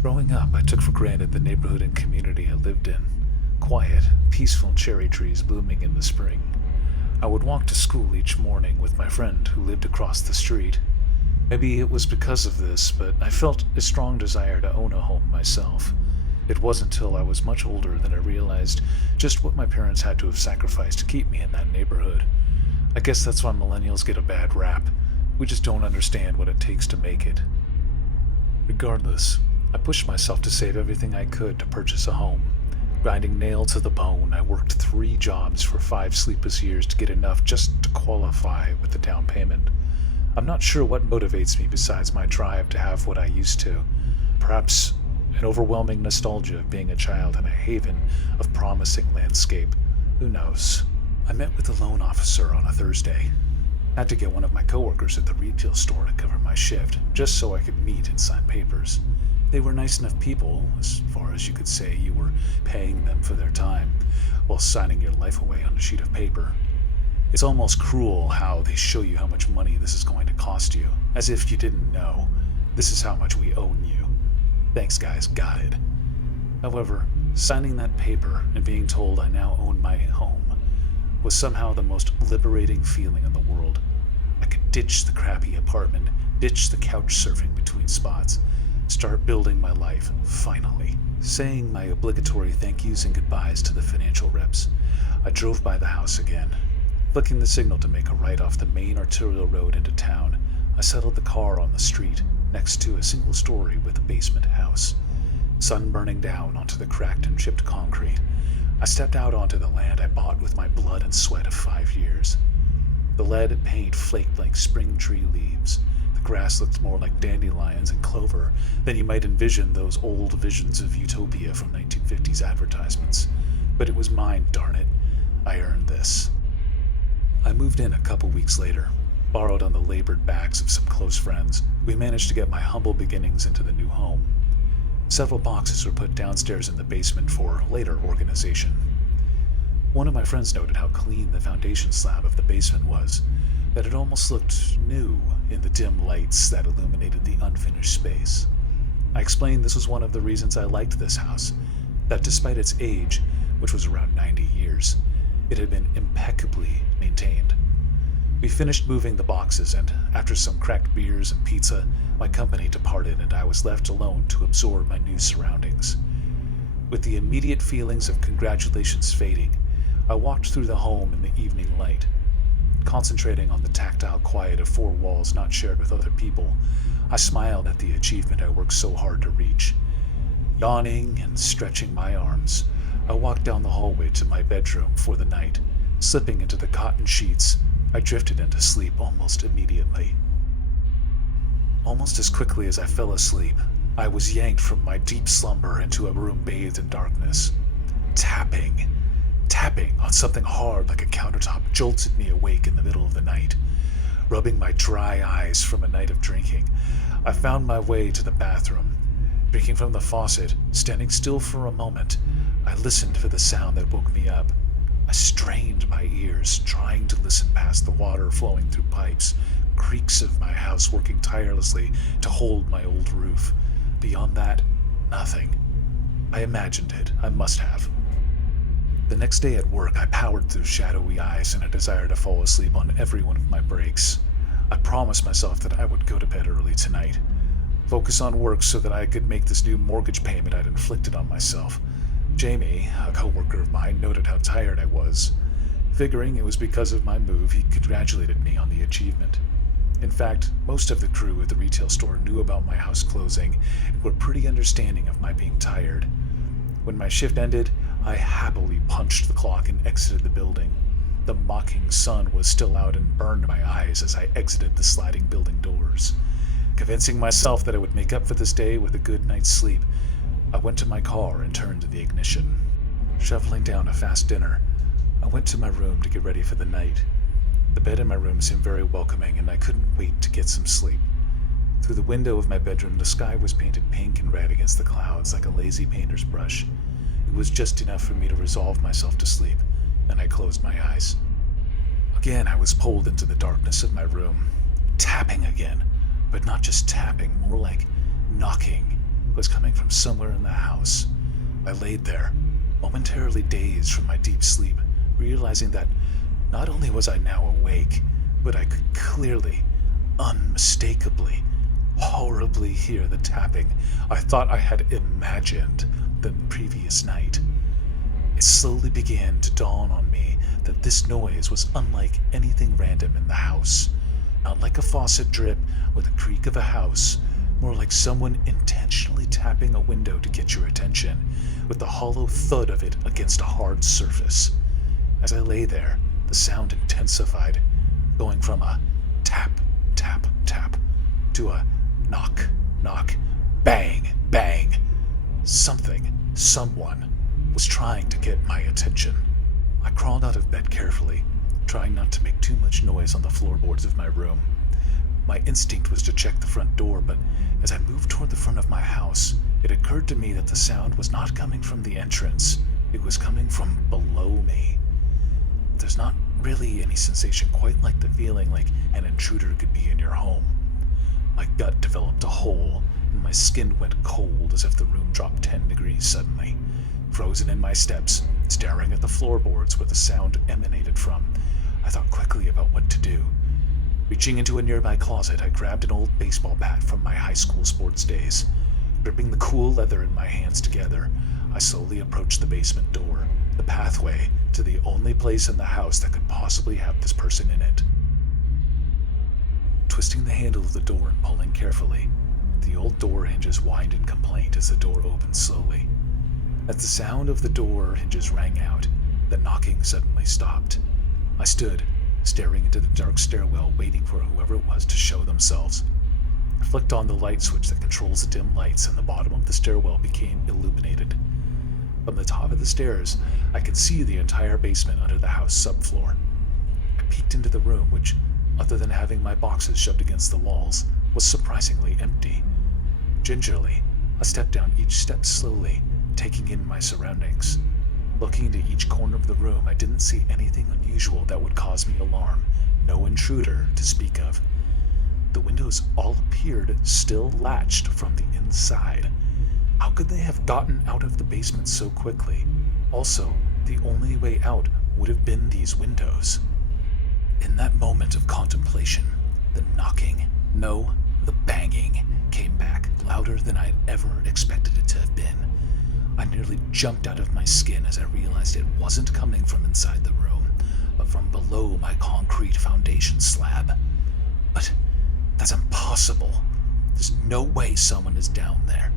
Growing up, I took for granted the neighborhood and community I lived in. Quiet, peaceful cherry trees blooming in the spring. I would walk to school each morning with my friend who lived across the street. Maybe it was because of this, but I felt a strong desire to own a home myself. It wasn't until I was much older that I realized just what my parents had to have sacrificed to keep me in that neighborhood. I guess that's why millennials get a bad rap. We just don't understand what it takes to make it. Regardless, I pushed myself to save everything I could to purchase a home. Grinding nail to the bone, I worked 3 jobs for 5 sleepless years to get enough just to qualify with the down payment. I'm not sure what motivates me besides my drive to have what I used to. Perhaps an overwhelming nostalgia of being a child in a haven of promising landscape. Who knows? I met with the loan officer on a Thursday. Had to get one of my coworkers at the retail store to cover my shift, just so I could meet and sign papers. They were nice enough people, as far as you could say you were paying them for their time, while signing your life away on a sheet of paper. It's almost cruel how they show you how much money this is going to cost you, as if you didn't know. This is how much we own you. Thanks guys, got it. However, signing that paper and being told I now own my home was somehow the most liberating feeling in the world. I could ditch the crappy apartment, ditch the couch surfing between spots, start building my life, finally. Saying my obligatory thank yous and goodbyes to the financial reps, I drove by the house again. Flicking the signal to make a right off the main arterial road into town, I settled the car on the street, next to a single story with a basement house. Sun burning down onto the cracked and chipped concrete, I stepped out onto the land I bought with my blood and sweat of 5 years. The lead paint flaked like spring tree leaves. The grass looked more like dandelions and clover than you might envision those old visions of utopia from 1950s advertisements. But it was mine, darn it. I earned this. I moved in a couple weeks later. Borrowed on the labored backs of some close friends, we managed to get my humble beginnings into the new home. Several boxes were put downstairs in the basement for later organization. One of my friends noted how clean the foundation slab of the basement was, that it almost looked new in the dim lights that illuminated the unfinished space. I explained this was one of the reasons I liked this house, that despite its age, which was around 90 years, it had been impeccably maintained. We finished moving the boxes, and after some cracked beers and pizza, my company departed and I was left alone to absorb my new surroundings. With the immediate feelings of congratulations fading, I walked through the home in the evening light. Concentrating on the tactile quiet of 4 walls not shared with other people, I smiled at the achievement I worked so hard to reach. Yawning and stretching my arms, I walked down the hallway to my bedroom for the night. Slipping into the cotton sheets, I drifted into sleep almost immediately. Almost as quickly as I fell asleep, I was yanked from my deep slumber into a room bathed in darkness. Tapping on something hard like a countertop jolted me awake in the middle of the night. Rubbing my dry eyes from a night of drinking, I found my way to the bathroom. Drinking from the faucet, standing still for a moment, I listened for the sound that woke me up. I strained my ears, trying to listen past the water flowing through pipes, creaks of my house working tirelessly to hold my old roof. Beyond that, nothing. I imagined it. I must have. The next day at work, I powered through shadowy eyes and a desire to fall asleep on every one of my breaks. I promised myself that I would go to bed early tonight. Focus on work so that I could make this new mortgage payment I'd inflicted on myself. Jamie, a coworker of mine, noted how tired I was. Figuring it was because of my move, he congratulated me on the achievement. In fact, most of the crew at the retail store knew about my house closing and were pretty understanding of my being tired. When my shift ended, I happily punched the clock and exited the building. The mocking sun was still out and burned my eyes as I exited the sliding building doors. Convincing myself that I would make up for this day with a good night's sleep, I went to my car and turned the ignition. Shoveling down a fast dinner, I went to my room to get ready for the night. The bed in my room seemed very welcoming, and I couldn't wait to get some sleep. Through the window of my bedroom, the sky was painted pink and red against the clouds like a lazy painter's brush. It was just enough for me to resolve myself to sleep, and I closed my eyes. Again, I was pulled into the darkness of my room. Tapping again, but not just tapping, more like knocking, was coming from from somewhere in the house. I laid there, momentarily dazed from my deep sleep, realizing that not only was I now awake, but I could clearly, unmistakably, horribly hear the tapping I thought I had imagined the previous night. It slowly began to dawn on me that this noise was unlike anything random in the house. Not like a faucet drip or the creak of a house, more like someone intentionally tapping a window to get your attention, with the hollow thud of it against a hard surface. As I lay there, the sound intensified, going from a tap, tap, tap to a knock, knock, bang, bang. Someone was trying to get my attention. I crawled out of bed carefully, trying not to make too much noise on the floorboards of my room. My instinct was to check the front door, but as I moved toward the front of my house, it occurred to me that the sound was not coming from the entrance. It was coming from below me. There's not really any sensation quite like the feeling like an intruder could be in your home. My gut developed a hole, and my skin went cold as if the room dropped 10 degrees suddenly. Frozen in my steps, staring at the floorboards where the sound emanated from, I thought quickly about what to do. Reaching into a nearby closet, I grabbed an old baseball bat from my high school sports days. Gripping the cool leather in my hands together, I slowly approached the basement door, the pathway to the only place in the house that could possibly have this person in it. Twisting the handle of the door and pulling carefully, the old door hinges whined in complaint as the door opened slowly. As the sound of the door hinges rang out, the knocking suddenly stopped. I stood, staring into the dark stairwell, waiting for whoever it was to show themselves. I flicked on the light switch that controls the dim lights, and the bottom of the stairwell became illuminated. From the top of the stairs, I could see the entire basement under the house subfloor. I peeked into the room, which, other than having my boxes shoved against the walls, was surprisingly empty. Gingerly, I stepped down each step slowly, taking in my surroundings. Looking into each corner of the room, I didn't see anything unusual that would cause me alarm, no intruder to speak of. The windows all appeared still latched from the inside. How could they have gotten out of the basement so quickly? Also, the only way out would have been these windows. In that moment of contemplation, the knocking, no, the banging, came back louder than I had ever expected it to have been. I nearly jumped out of my skin as I realized it wasn't coming from inside the room, but from below my concrete foundation slab. But that's impossible. There's no way someone is down there.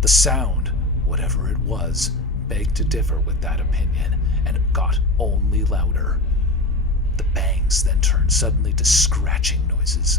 The sound, whatever it was, begged to differ with that opinion, and it got only louder. The bangs then turned suddenly to scratching noises.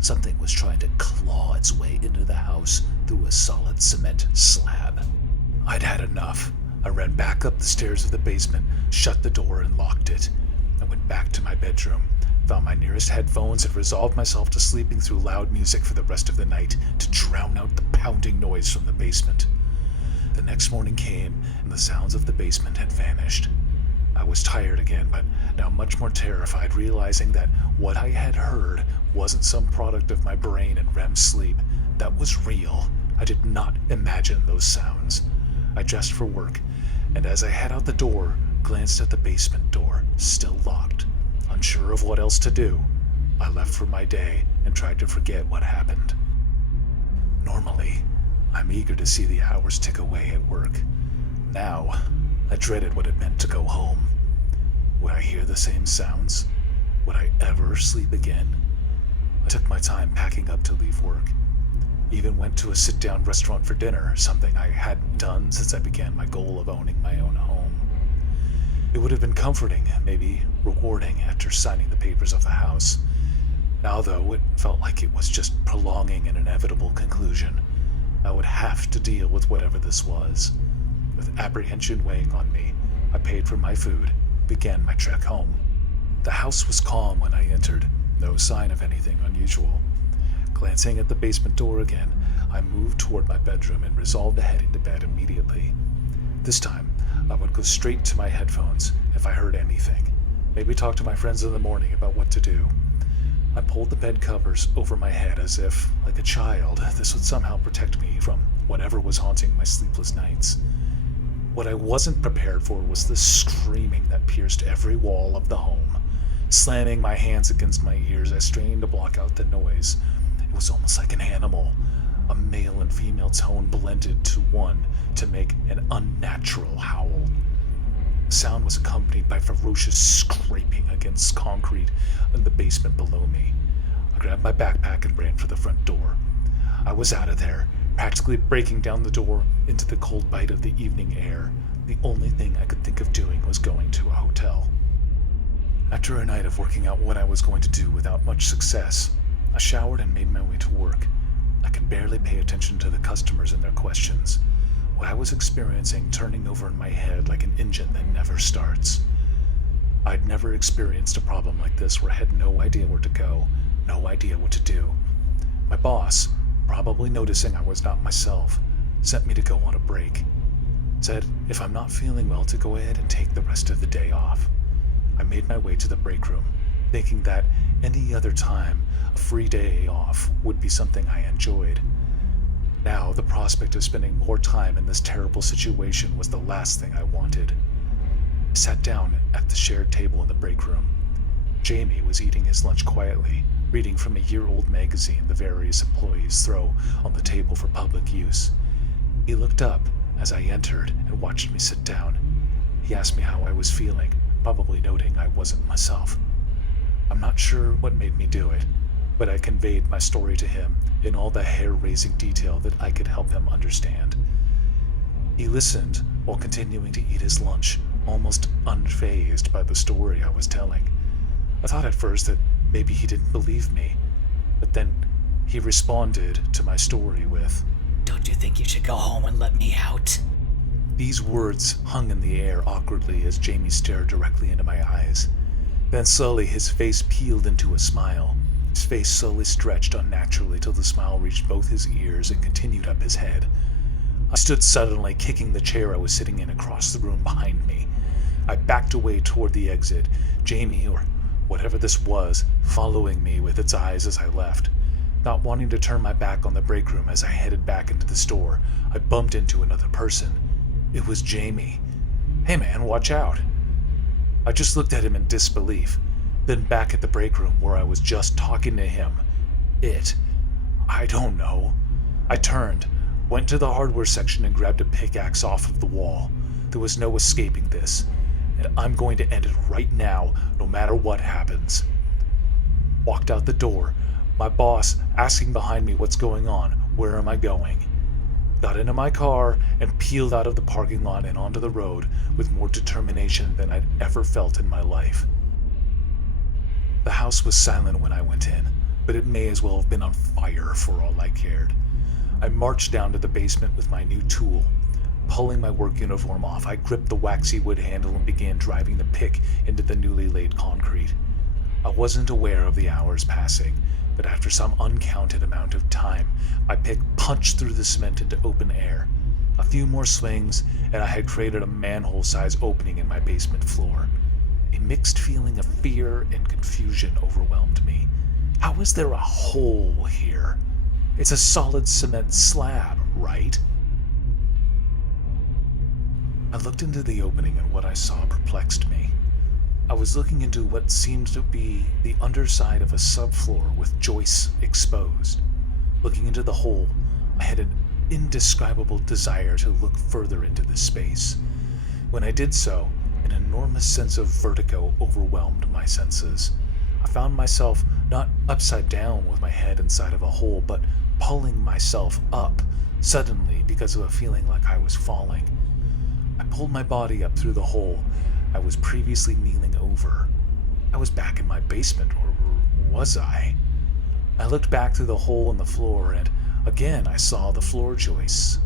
Something was trying to claw its way into the house through a solid cement slab. I'd had enough. I ran back up the stairs of the basement, shut the door, and locked it. I went back to my bedroom, found my nearest headphones, and resolved myself to sleeping through loud music for the rest of the night to drown out the pounding noise from the basement. The next morning came, and the sounds of the basement had vanished. I was tired again, but now much more terrified, realizing that what I had heard wasn't some product of my brain and REM sleep. That was real. I did not imagine those sounds. I dressed for work, and as I head out the door, glanced at the basement door, still locked. Unsure of what else to do, I left for my day and tried to forget what happened. Normally, I'm eager to see the hours tick away at work. Now, I dreaded what it meant to go home. Would I hear the same sounds? Would I ever sleep again? I took my time packing up to leave work. Even went to a sit-down restaurant for dinner, something I hadn't done since I began my goal of owning my own home. It would have been comforting, maybe rewarding, after signing the papers of the house. Now, though, it felt like it was just prolonging an inevitable conclusion. I would have to deal with whatever this was. With apprehension weighing on me, I paid for my food, began my trek home. The house was calm when I entered, no sign of anything unusual. Glancing at the basement door again, I moved toward my bedroom and resolved to head into bed immediately. This time, I would go straight to my headphones if I heard anything. Maybe talk to my friends in the morning about what to do. I pulled the bed covers over my head as if, like a child, this would somehow protect me from whatever was haunting my sleepless nights. What I wasn't prepared for was the screaming that pierced every wall of the home. Slamming my hands against my ears, I strained to block out the noise. It was almost like an animal, a male and female tone blended to one to make an unnatural howl. The sound was accompanied by ferocious scraping against concrete in the basement below me. I grabbed my backpack and ran for the front door. I was out of there, practically breaking down the door into the cold bite of the evening air. The only thing I could think of doing was going to a hotel. After a night of working out what I was going to do without much success, I showered and made my way to work. I could barely pay attention to the customers and their questions. What I was experiencing turning over in my head like an engine that never starts. I'd never experienced a problem like this where I had no idea where to go, no idea what to do. My boss, probably noticing I was not myself, sent me to go on a break. Said if I'm not feeling well to go ahead and take the rest of the day off. I made my way to the break room, thinking that any other time a free day off would be something I enjoyed. Now, the prospect of spending more time in this terrible situation was the last thing I wanted. I sat down at the shared table in the break room. Jamie was eating his lunch quietly, reading from a year-old magazine the various employees throw on the table for public use. He looked up as I entered and watched me sit down. He asked me how I was feeling, probably noting I wasn't myself. I'm not sure what made me do it, but I conveyed my story to him in all the hair-raising detail that I could help him understand. He listened while continuing to eat his lunch, almost unfazed by the story I was telling. I thought at first that maybe he didn't believe me, but then he responded to my story with, "Don't you think you should go home and let me out?" These words hung in the air awkwardly as Jamie stared directly into my eyes. Then slowly his face peeled into a smile. His face slowly stretched unnaturally till the smile reached both his ears and continued up his head. I stood suddenly, kicking the chair I was sitting in across the room behind me. I backed away toward the exit, Jamie, or whatever this was, following me with its eyes as I left. Not wanting to turn my back on the break room as I headed back into the store, I bumped into another person. It was Jamie. "Hey man, watch out." I just looked at him in disbelief, then back at the break room where I was just talking to him. I don't know. I turned, went to the hardware section and grabbed a pickaxe off of the wall. There was no escaping this, and I'm going to end it right now, no matter what happens. Walked out the door, my boss asking behind me what's going on, where am I going. Got into my car and peeled out of the parking lot and onto the road with more determination than I'd ever felt in my life. The house was silent when I went in, but it may as well have been on fire for all I cared. I marched down to the basement with my new tool. Pulling my work uniform off, I gripped the waxy wood handle and began driving the pick into the newly laid concrete. I wasn't aware of the hours passing, but after some uncounted amount of time, my pick punched through the cement into open air. A few more swings, and I had created a manhole-sized opening in my basement floor. A mixed feeling of fear and confusion overwhelmed me. How is there a hole here? It's a solid cement slab, right? I looked into the opening and what I saw perplexed me. I was looking into what seemed to be the underside of a subfloor with joists exposed. Looking into the hole, I had an indescribable desire to look further into the space. When I did so, an enormous sense of vertigo overwhelmed my senses. I found myself not upside down with my head inside of a hole, but pulling myself up, suddenly because of a feeling like I was falling. I pulled my body up through the hole I was previously kneeling over. I was back in my basement, or was I? I looked back through the hole in the floor, and again I saw the floor joists.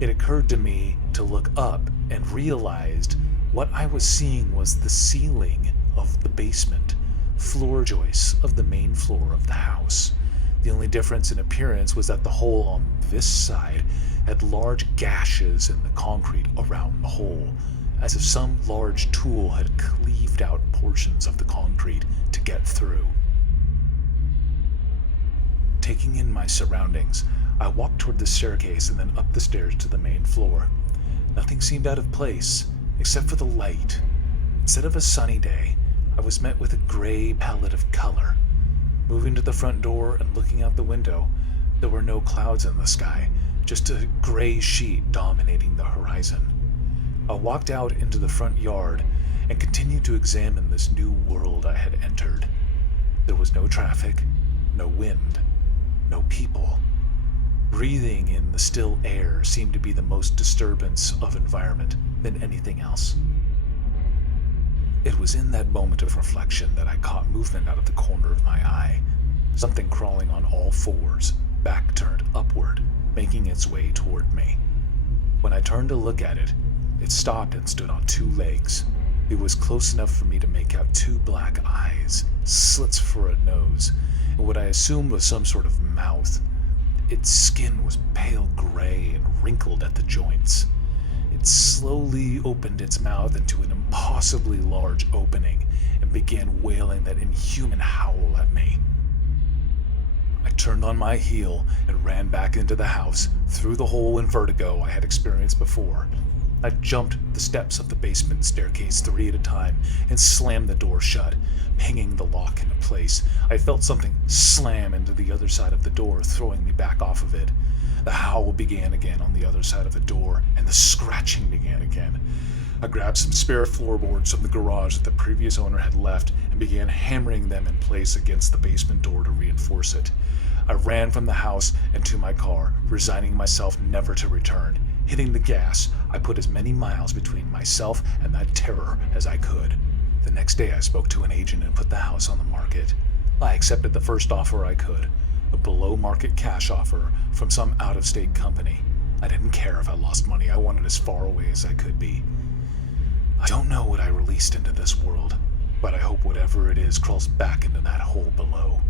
It occurred to me to look up and realized what I was seeing was the ceiling of the basement, floor joists of the main floor of the house. The only difference in appearance was that the hole on this side had large gashes in the concrete around the hole, as if some large tool had cleaved out portions of the concrete to get through. Taking in my surroundings, I walked toward the staircase and then up the stairs to the main floor. Nothing seemed out of place, except for the light. Instead of a sunny day, I was met with a gray palette of color. Moving to the front door and looking out the window, there were no clouds in the sky, just a gray sheet dominating the horizon. I walked out into the front yard and continued to examine this new world I had entered. There was no traffic, no wind, no people. Breathing in the still air seemed to be the most disturbance of environment than anything else. It was in that moment of reflection that I caught movement out of the corner of my eye. Something crawling on all fours, back turned upward, making its way toward me. When I turned to look at it, it stopped and stood on two legs. It was close enough for me to make out two black eyes, slits for a nose, and what I assumed was some sort of mouth. Its skin was pale gray and wrinkled at the joints. It slowly opened its mouth into an impossibly large opening and began wailing that inhuman howl at me. I turned on my heel and ran back into the house, through the hole in vertigo I had experienced before. I jumped the steps of the basement staircase 3 at a time and slammed the door shut, pinging the lock into place. I felt something slam into the other side of the door, throwing me back off of it. The howl began again on the other side of the door, and the scratching began again. I grabbed some spare floorboards from the garage that the previous owner had left and began hammering them in place against the basement door to reinforce it. I ran from the house and to my car, resigning myself never to return. Hitting the gas, I put as many miles between myself and that terror as I could. The next day I spoke to an agent and put the house on the market. I accepted the first offer I could, a below-market cash offer from some out-of-state company. I didn't care if I lost money. I wanted as far away as I could be. I don't know what I released into this world, but I hope whatever it is crawls back into that hole below.